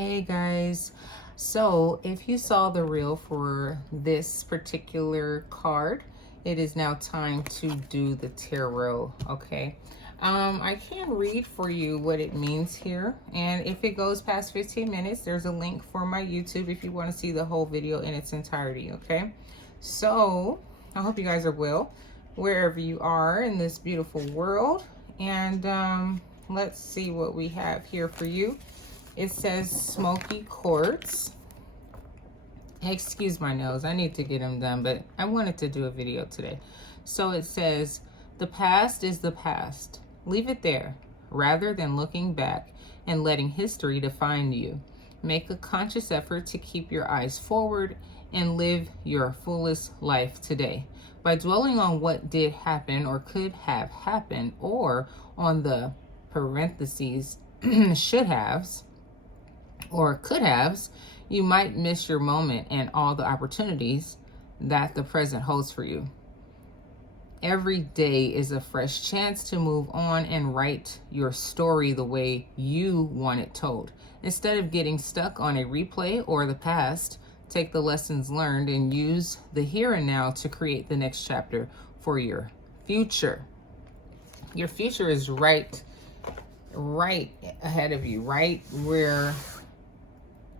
Hey guys, so if you saw the reel for this particular card, it is now time to do the tarot. Okay, I can read for you what it means here, and if it goes past 15 minutes, there's a link for my YouTube if you want to see the whole video in its entirety. Okay, so I hope you guys are well wherever you are in this beautiful world, and let's see what we have here for you. It says smoky quartz. Excuse my nose, I need to get them done, but I wanted to do a video today. So it says, the past is the past. Leave it there, rather than looking back and letting history define you. Make a conscious effort to keep your eyes forward and live your fullest life today. By dwelling on what did happen or could have happened, or on the parentheses should haves, or could haves, you might miss your moment and all the opportunities that the present holds for you. Every day is a fresh chance to move on and write your story the way you want it told. Instead of getting stuck on a replay or the past, take the lessons learned and use the here and now to create the next chapter for your future. Your future is right ahead of you, right where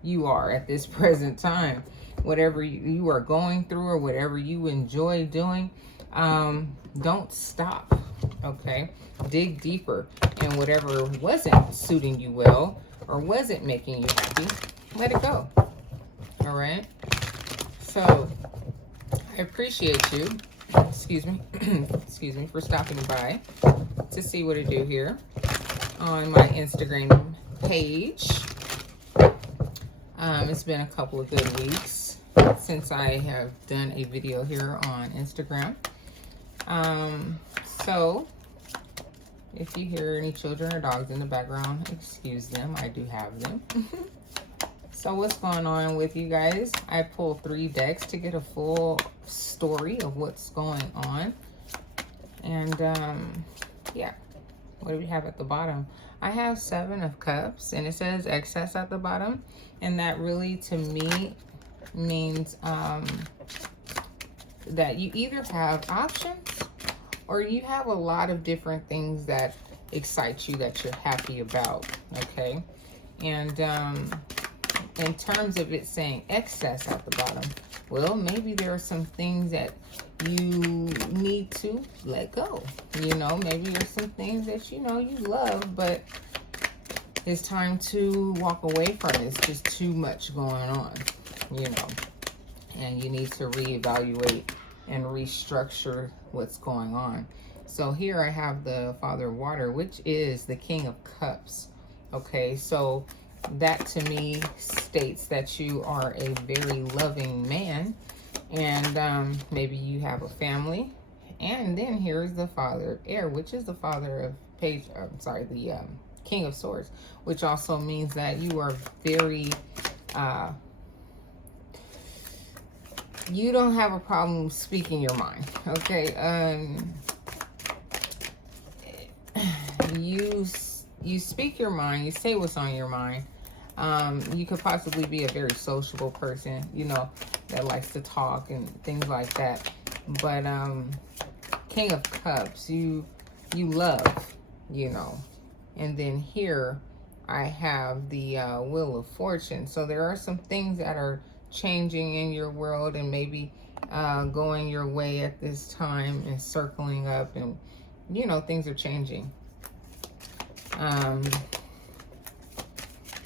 you are at this present time. Whatever you are going through or whatever you enjoy doing, don't stop. Okay, dig deeper, and whatever wasn't suiting you well or wasn't making you happy, let it go. All right, so I appreciate you, excuse me excuse me, for stopping by to see what I do here on my Instagram page. It's been a couple of good weeks since I have done a video here on Instagram. So if you hear any children or dogs in the background, excuse them, I do have them. So what's going on with you guys? I pulled 3 decks to get a full story of what's going on. And yeah, what do we have at the bottom? I have 7 of Cups, and it says excess at the bottom. And that really, to me, means that you either have options or you have a lot of different things that excite you, that you're happy about, okay? And in terms of it saying excess at the bottom, well, maybe there are some things that you need to let go. You know, maybe there's some things that you know you love, but it's time to walk away from it. It's just too much going on, you know, and you need to reevaluate and restructure what's going on. So here I have the Father of Water, which is the King of Cups. Okay, so that to me states that you are a very loving man, and maybe you have a family. And then here's the Father of Air, which is the Father of the King of Swords, which also means that you are very you don't have a problem speaking your mind, okay? You speak your mind, you say what's on your mind. You could possibly be a very sociable person, you know, that likes to talk and things like that. But King of Cups, you love, you know. And then here I have the Wheel of Fortune. So there are some things that are changing in your world and maybe going your way at this time and circling up, and you know, things are changing.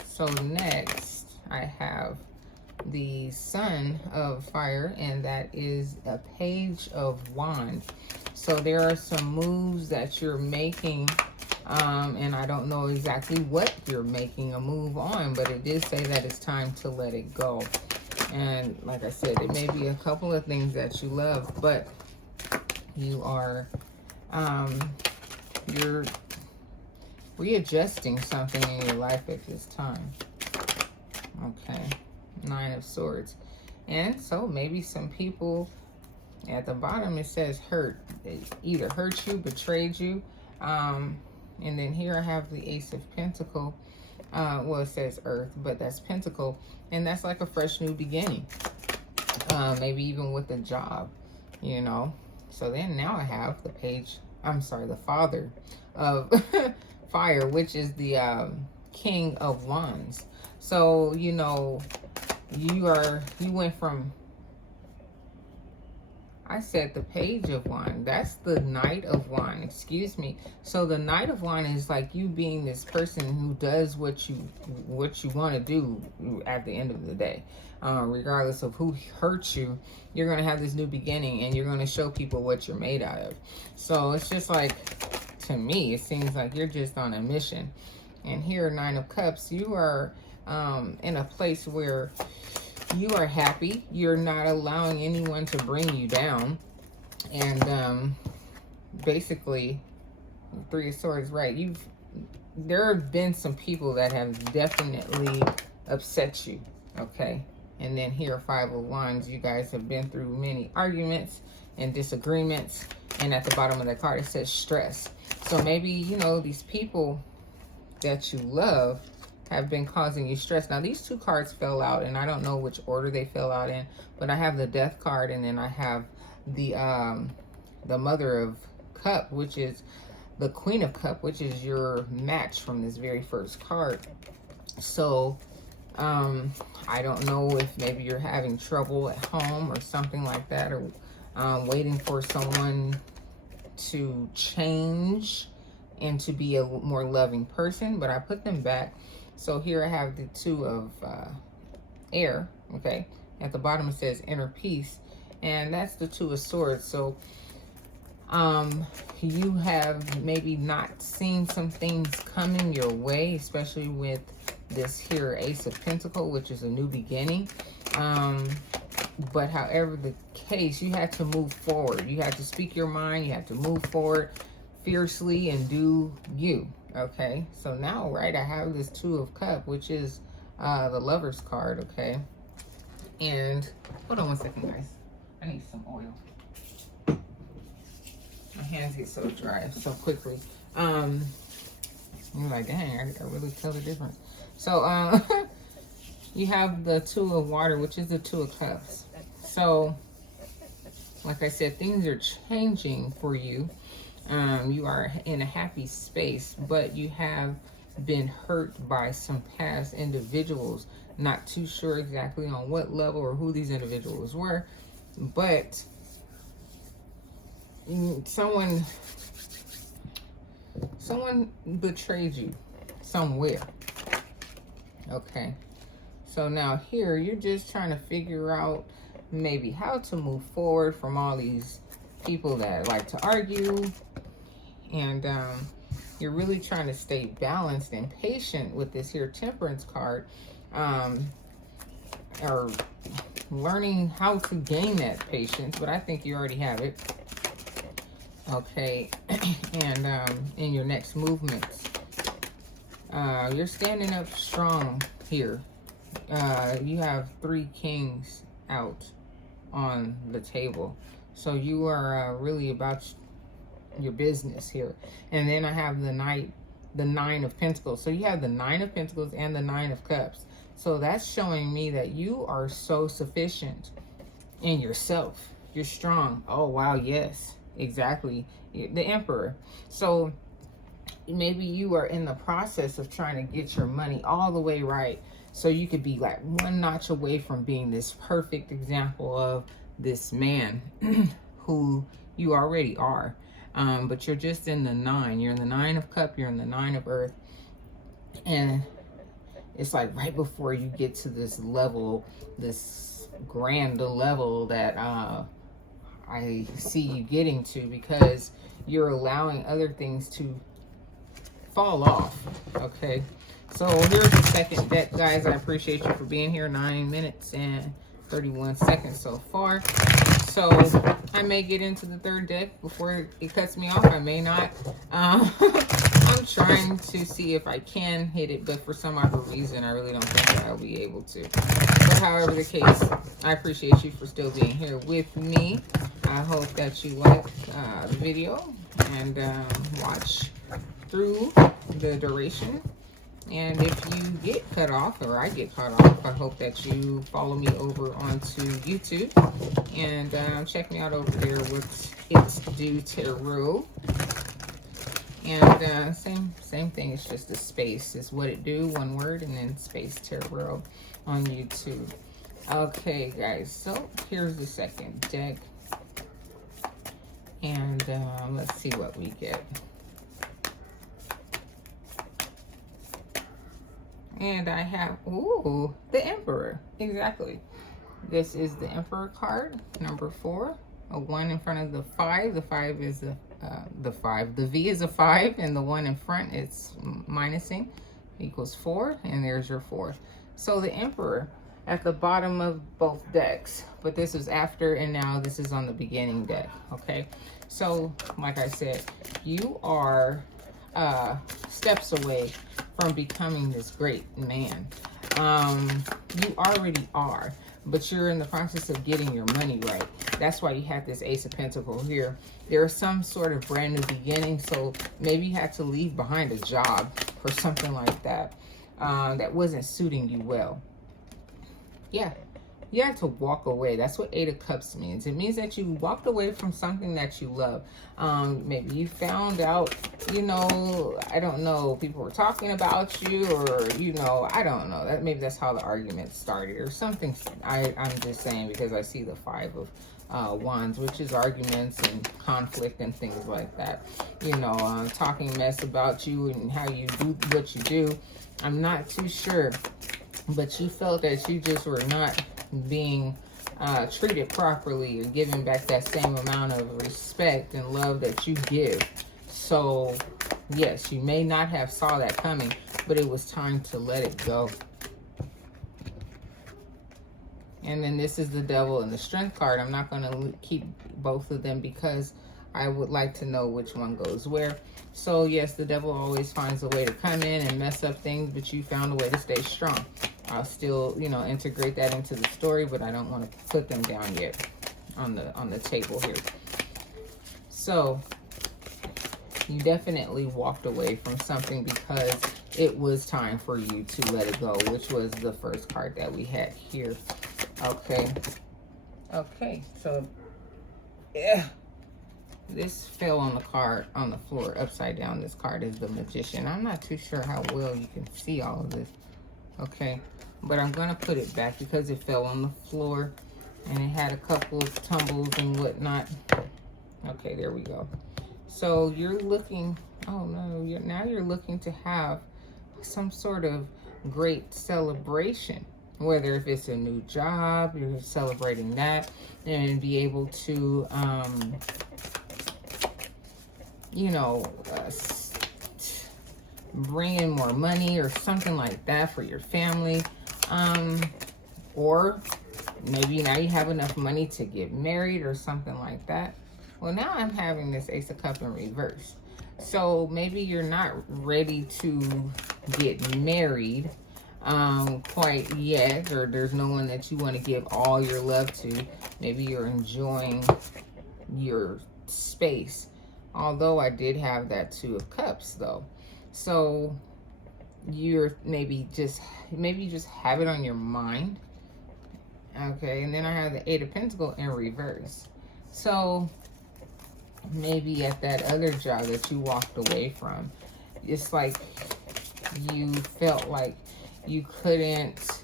So next I have the Son of Fire, and that is a Page of Wands. So there are some moves that you're making, and I don't know exactly what you're making a move on, but it did say that it's time to let it go. And like I said, it may be a couple of things that you love, but you are you're readjusting something in your life at this time. Okay, 9 of Swords. And so maybe some people at the bottom, it says hurt. They either hurt you, betrayed you. And then here I have the Ace of Pentacle, Well, it says earth, but that's Pentacle, and that's like a fresh new beginning. Maybe even with a job, you know. So then now I have the page, I'm sorry, the father of fire, which is the King of Wands. So, you know, you went from, I said the page of wand. That's the knight of wand. Excuse me. So the knight of wand is like you being this person who does what you want to do at the end of the day. Regardless of who hurt you, you're going to have this new beginning and you're going to show people what you're made out of. So it's just like, to me, it seems like you're just on a mission. And here, Nine of Cups, you are in a place where you are happy. You're not allowing anyone to bring you down. And basically, Three of Swords, right? There have been some people that have definitely upset you, okay? And then here, Five of Wands, you guys have been through many arguments and disagreements. And at the bottom of the card, it says stress. So maybe, you know, these people that you love have been causing you stress. Now, these two cards fell out, and I don't know which order they fell out in, but I have the Death card, and then I have the Mother of Cup, which is the Queen of Cup, which is your match from this very first card. So, I don't know if maybe you're having trouble at home or something like that, or waiting for someone to change and to be a more loving person, but I put them back. So here I have the Two of Air, okay? At the bottom it says inner peace, and that's the Two of Swords. So you have maybe not seen some things coming your way, especially with this here Ace of Pentacle, which is a new beginning. But however the case, you had to move forward. You had to speak your mind. You had to move forward fiercely and do you. Okay, so now, right, I have this Two of Cup, which is the Lover's card, okay? And, hold on one second, guys. I need some oil. My hands get so dry so quickly. You're like, dang, I really tell the difference. So, you have the Two of Water, which is the Two of Cups. So, like I said, things are changing for you. You are in a happy space, but you have been hurt by some past individuals. Not too sure exactly on what level or who these individuals were, but someone betrayed you somewhere. Okay, so now here you're just trying to figure out maybe how to move forward from all these people that like to argue, and you're really trying to stay balanced and patient with this here Temperance card, or learning how to gain that patience, but I think you already have it. Okay, and in your next movements, you're standing up strong here. You have 3 kings out on the table, so you are really about your business here. And then I have the Nine of Pentacles. So you have the Nine of Pentacles and the Nine of Cups. So that's showing me that you are so sufficient in yourself. You're strong. Oh wow, yes, exactly. The Emperor. So maybe you are in the process of trying to get your money all the way right, so you could be like one notch away from being this perfect example of this man who you already are. But you're just in the 9. You're in the 9 of Cup. You're in the 9 of Earth. And it's like right before you get to this level, this grand level that I see you getting to, because you're allowing other things to fall off. Okay, so here's the second deck, guys. I appreciate you for being here. 9 minutes and 31 seconds so far. So I may get into the third deck before it cuts me off. I may not. I'm trying to see if I can hit it, but for some other reason, I really don't think that I'll be able to. But however the case, I appreciate you for still being here with me. I hope that you like the video and watch through the duration. And if you get cut off, or I get cut off, I hope that you follow me over onto YouTube and check me out over there with It's Do Tarot. And same thing. It's just a space. It's what it do, one word, and then space tarot on YouTube. Okay, guys. So here's the second deck, and let's see what we get. And I have, ooh, the Emperor. Exactly. This is the Emperor card, number 4. A 1 in front of the 5. The 5 is the 5. The V is a 5, and the 1 in front, it's minusing, equals 4. And there's your 4. So the Emperor at the bottom of both decks. But this is after, and now this is on the beginning deck. Okay. So, like I said, you are steps away from becoming this great man. You already are, but you're in the process of getting your money right. That's why you have this Ace of Pentacles here. There's some sort of brand new beginning, so maybe you had to leave behind a job or something like that that wasn't suiting you well. Yeah. You have to walk away. That's what 8 of Cups means. It means that you walked away from something that you love. Maybe you found out, you know, I don't know, people were talking about you, or, you know, I don't know. Maybe that's how the argument started or something. I'm just saying, because I see the 5 of Wands, which is arguments and conflict and things like that. You know, talking mess about you and how you do what you do. I'm not too sure, but you felt that you just were not being treated properly or given back that same amount of respect and love that you give. So yes, you may not have saw that coming, but it was time to let it go. And then this is the Devil and the Strength card. I'm not going to keep both of them because I would like to know which one goes where. So yes, the Devil always finds a way to come in and mess up things, but you found a way to stay strong. I'll still, you know, integrate that into the story, but I don't want to put them down yet on the table here. So you definitely walked away from something because it was time for you to let it go, which was the first card that we had here. Okay, so yeah, this fell on the card on the floor upside down. This card is the Magician. I'm not too sure how well you can see all of this. Okay, but I'm gonna put it back because it fell on the floor and it had a couple of tumbles and whatnot. Okay, there we go. So you're looking, oh no, now you're looking to have some sort of great celebration, whether if it's a new job, you're celebrating that, and be able to you know, bring in more money or something like that for your family. Or maybe now you have enough money to get married or something like that. Well, now I'm having this Ace of Cups in reverse. So maybe you're not ready to get married quite yet, or there's no one that you want to give all your love to. Maybe you're enjoying your space. Although I did have that 2 of Cups though. So you're maybe you just have it on your mind. Okay, and then I have the 8 of Pentacles in reverse. So maybe at that other job that you walked away from, it's like you felt like you couldn't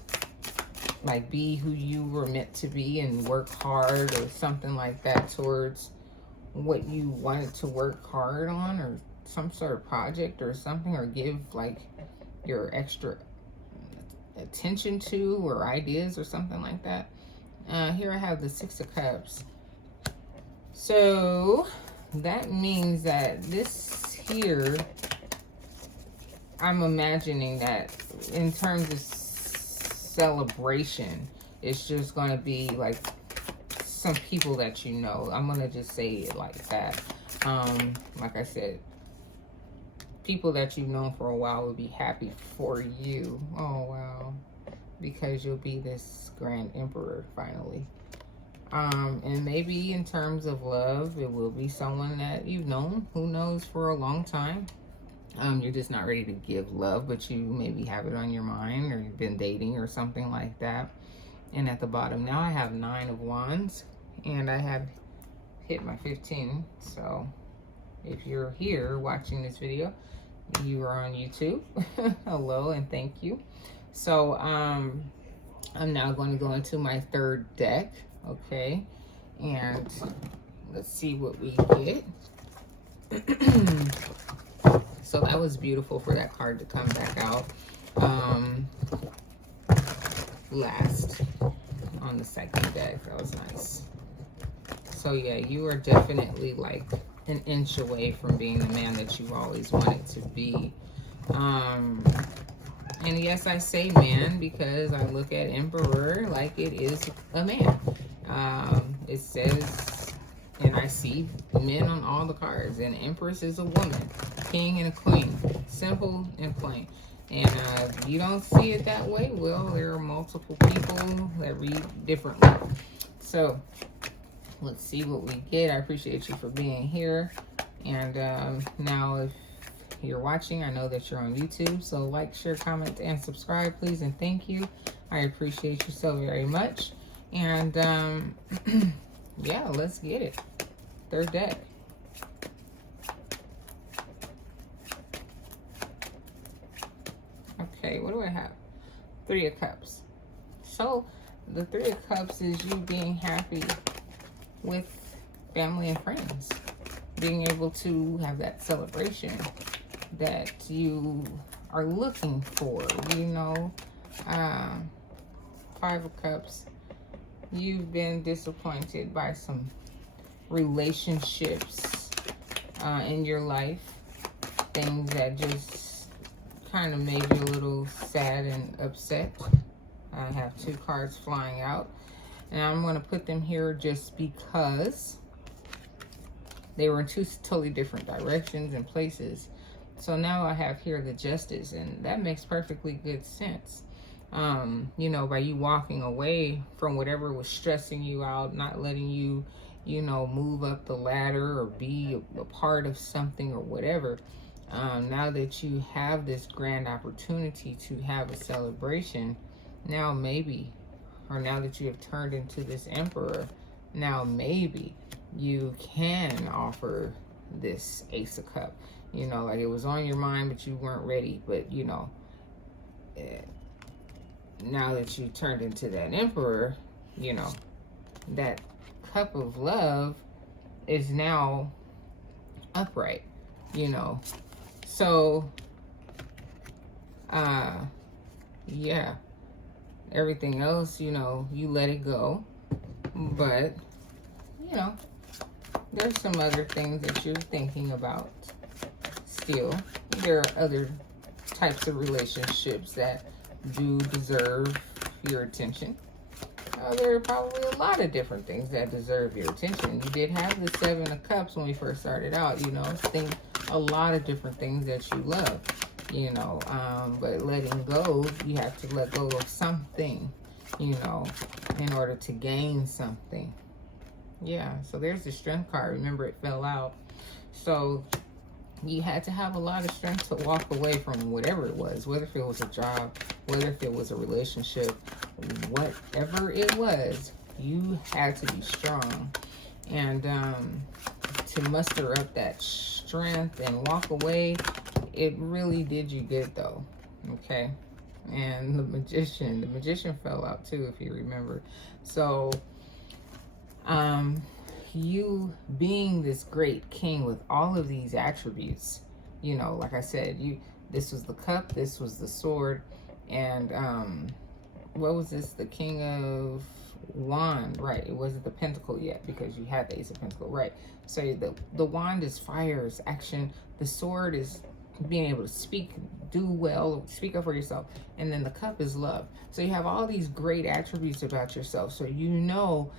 like be who you were meant to be and work hard or something like that towards what you wanted to work hard on, or some sort of project or something, or give like your extra attention to, or ideas or something like that. Here I have the 6 of Cups. So that means that this here, I'm imagining that in terms of celebration, it's just going to be like some people that you know. I'm going to just say it like that. Like I said, people that you've known for a while will be happy for you. Oh, wow. Because you'll be this Grand Emperor finally. And maybe in terms of love, it will be someone that you've known, who knows, for a long time. You're just not ready to give love, but you maybe have it on your mind, or you've been dating or something like that. And at the bottom now I have 9 of Wands, and I have hit my 15. So if you're here watching this video, you are on YouTube. Hello and thank you. So I'm now going to go into my third deck, okay? And let's see what we get. So that was beautiful for that card to come back out last on the second deck. That was nice. So yeah, you are definitely like an inch away from being the man that you've always wanted to be. And yes, I say man because I look at Emperor like it is a man. It says, and I see men on all the cards, and Empress is a woman, king and a queen, simple and plain. And if you don't see it that way, well, there are multiple people that read differently. So let's see what we get. I appreciate you for being here. And now if you're watching, I know that you're on YouTube, so like, share, comment, and subscribe, please, and thank you. I appreciate you so very much. And yeah, let's get it. Third deck. Okay, what do I have? 3 of Cups. So the 3 of Cups is you being happy with family and friends, being able to have that celebration that you are looking for, you know. 5 of Cups, you've been disappointed by some relationships in your life, things that just kind of made you a little sad and upset. I have 2 cards flying out, and I'm going to put them here just because they were in 2 totally different directions and places. So now I have here the Justice, and that makes perfectly good sense. You know, by you walking away from whatever was stressing you out, not letting you, you know, move up the ladder or be a part of something or whatever. Now that you have this grand opportunity to have a celebration, now maybe, or now that you have turned into this Emperor, now maybe you can offer this Ace of Cups. You know, like it was on your mind, but you weren't ready. But, you know, now that you turned into that Emperor, you know, that cup of love is now upright, you know. So, yeah, everything else, you know, you let it go. But, you know, there's some other things that you're thinking about still. There are other types of relationships that do deserve your attention. There are probably a lot of different things that deserve your attention. You did have the 7 of Cups when we first started out, you know. Think a lot of different things that you love, you know. But letting go, you have to let go of something, you know, in order to gain something. Yeah, so there's the Strength card. Remember, it fell out. So you had to have a lot of strength to walk away from whatever it was, whether if it was a job, whether if it was a relationship, whatever it was, you had to be strong. And to muster up that strength and walk away, it really did you good though, okay? And the magician fell out too, if you remember. So, you being this great king with all of these attributes, you know, like I said, this was the cup, this was the sword, and what was this? The King of Wand, right? It wasn't the Pentacle yet because you had the Ace of Pentacle, right? So the wand is fire, is action. The sword is being able to speak, do well, speak up for yourself, and then the cup is love. So you have all these great attributes about yourself, so you know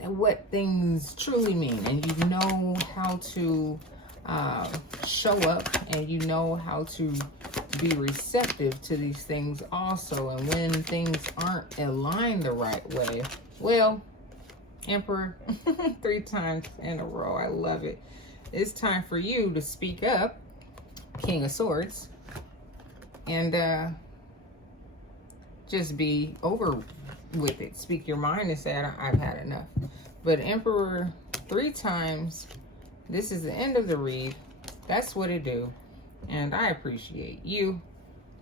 what things truly mean, and you know how to show up, and you know how to be receptive to these things also. And when things aren't aligned the right way, well, Emperor, 3 times in a row, I love it. It's time for you to speak up King of Swords, and just be over with it. Speak your mind and say, I've had enough. But Emperor 3 times, this is the end of the read. That's what it do. And I appreciate you.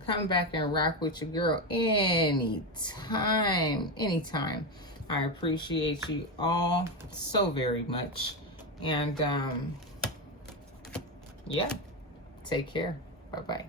Come back and rock with your girl anytime. Anytime. I appreciate you all so very much. And yeah, take care. Bye-bye.